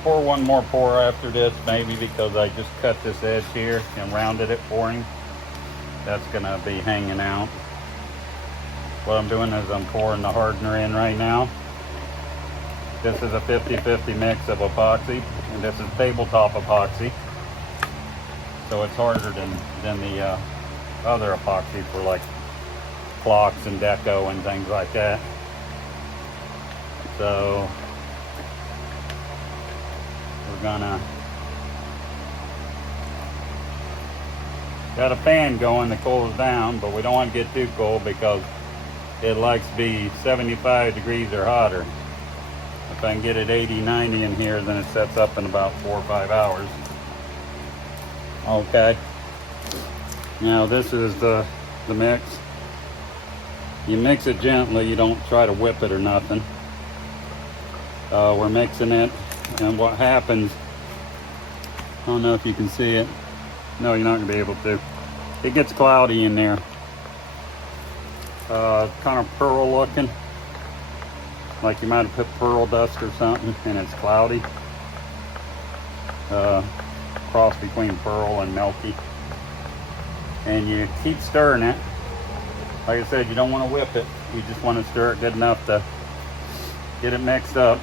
might pour one more pour after this, maybe, because I just cut this edge here and rounded it for him. That's gonna be hanging out. What I'm doing is I'm pouring the hardener in right now. This is a 50-50 mix of epoxy, and this is tabletop epoxy. So it's harder than the other epoxy for like clocks and deco and things like that. So we're gonna, got a fan going that cools down, but we don't want to get too cold because it likes to be 75 degrees or hotter. If I can get it 80, 90 in here, then it sets up in about 4 or 5 hours. Okay. Now this is the mix. You mix it gently, you don't try to whip it or nothing. We're mixing it, and what happens, I don't know if you can see it. No, you're not gonna be able to. It gets cloudy in there. Kind of pearl looking. Like you might have put pearl dust or something, and it's cloudy. Cross between pearl and milky. And you keep stirring it. Like I said, you don't want to whip it. You just want to stir it good enough to get it mixed up.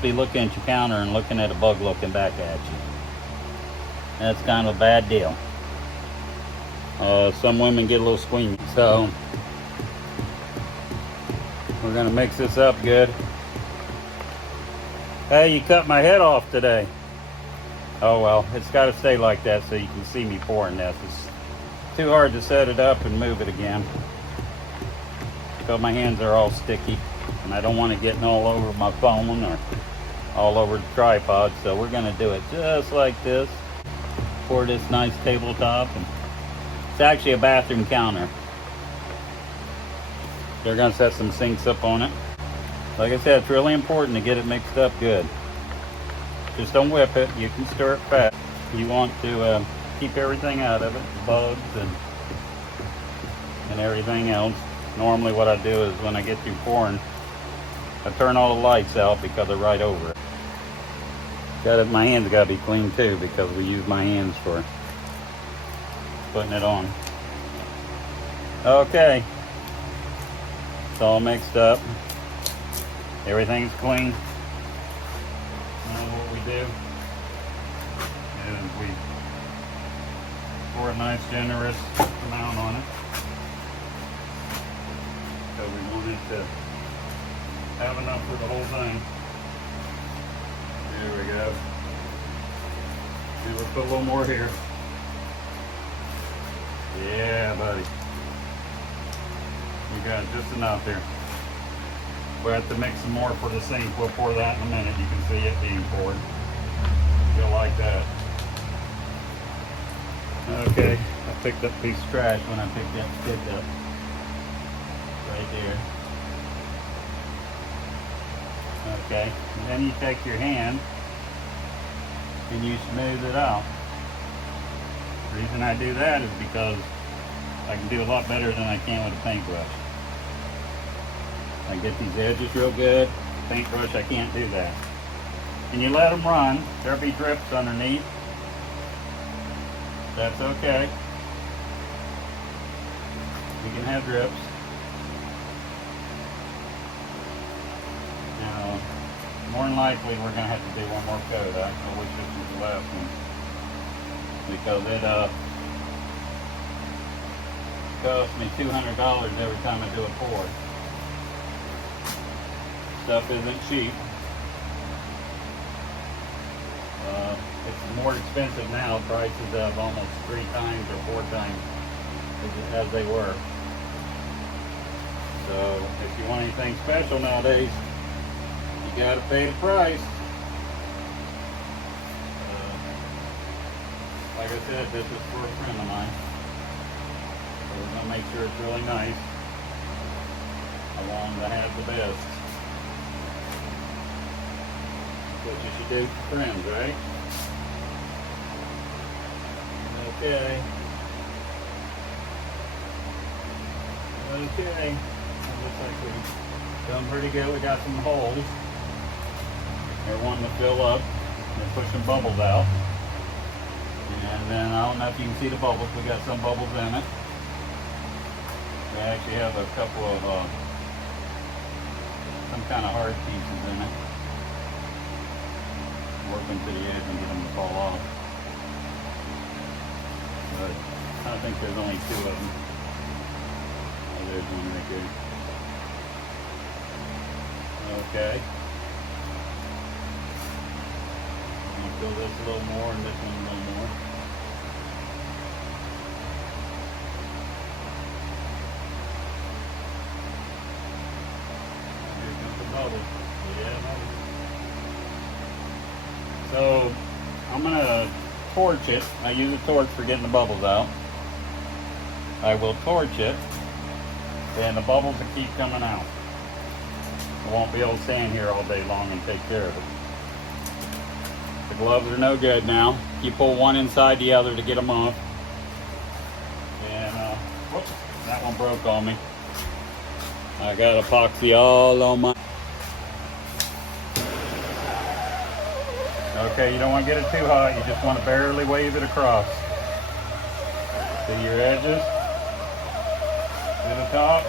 Be looking at your counter and looking at a bug looking back at you. That's kind of a bad deal. Some women get a little squeamy. So we're gonna mix this up good. Hey, you cut my head off today. Oh well, it's got to stay like that so you can see me pouring this. It's too hard to set it up and move it again. So my hands are all sticky, and I don't want it getting all over my phone or all over the tripod. So we're gonna do it just like this. Pour this nice tabletop, and it's actually a bathroom counter. They're gonna set some sinks up on it. Like I said, it's really important to get it mixed up good. Just don't whip it. You can stir it fast. You want to keep everything out of it, bugs and everything else. Normally what I do is when I get through pouring, I turn all the lights out because they're right over it. My hands gotta be clean too, because we use my hands for putting it on. Okay. It's all mixed up. Everything's clean. Now what we do is we pour a nice generous amount on it. So we want it to have enough for the whole thing. There we go. See, we'll put a little more here. Yeah, buddy. You got just enough here. We'll have to mix some more for the sink. We'll pour that in a minute. You can see it being poured. You'll like that. Okay, I picked up a piece of trash when I picked that stick up. Right there. Okay, and then you take your hand and you smooth it out. The reason I do that is because I can do a lot better than I can with a paintbrush. I get these edges real good. Paintbrush, I can't do that. And you let them run. There'll be drips underneath. That's okay. You can have drips. Now, more than likely, we're going to have to do one more coat. Actually, which this is the last one. Because it costs me $200 every time I do a pour. Stuff isn't cheap. It's more expensive now. Prices of almost 3 times or 4 times as they were. So if you want anything special nowadays, you gotta pay the price. Like I said, this is for a friend of mine. So we're gonna make sure it's really nice. I want them to have the best. What you should do for friends, right? Okay. Okay. It looks like we've done pretty good. We got some holes. They're wanting to fill up. They're pushing bubbles out. And then I don't know if you can see the bubbles. We got some bubbles in it. We actually have a couple of some kind of hard pieces in it. Working to the edge and get them to fall off. But I think there's only 2 of them. Oh, there's one right there. Okay. I'll fill this a little more and this one a little more. Here comes the bubble. Yeah, bubble. So I'm gonna torch it. I use a torch for getting the bubbles out. I will torch it, and the bubbles will keep coming out. I won't be able to stand here all day long and take care of it. The gloves are no good now. You pull one inside the other to get them off. And, whoops, that one broke on me. I got epoxy all on my... Okay, you don't want to get it too hot. You just want to barely wave it across. See your edges? To the top.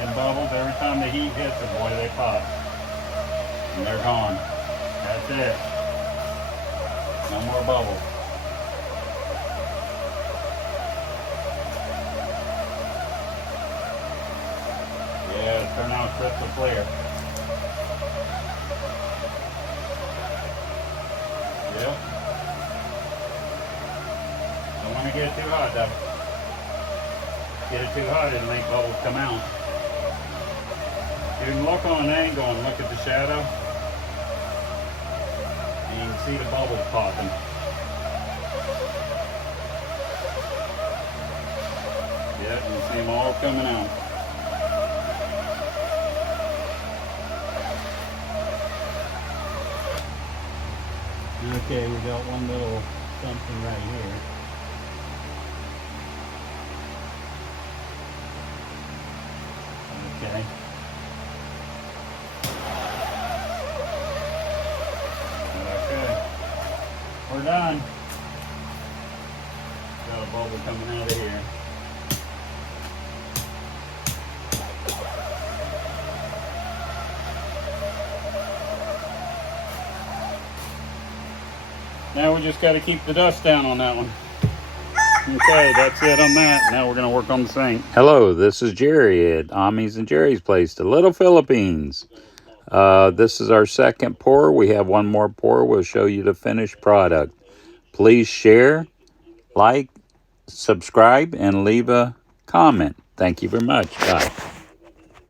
And bubbles. Every time the heat hits them, boy, they pop. And they're gone. That's it. No more bubbles. Yeah, it's turning out crystal clear. Yep. Don't want to get it too hot though. Get it too hot, it'll make bubbles come out. You can look on an angle and look at the shadow. And you can see the bubbles popping. Yep, you can see them all coming out. Okay, we got one little something right here. Okay. Okay. We're done. Got a bubble coming out of here. Now we just got to keep the dust down on that one. Okay, that's it on that. Now we're going to work on the sink. Hello, this is Jerry at Ami's and Jerry's Place, the Little Philippines. This is our second pour. We have one more pour. We'll show you the finished product. Please share, like, subscribe, and leave a comment. Thank you very much. Bye.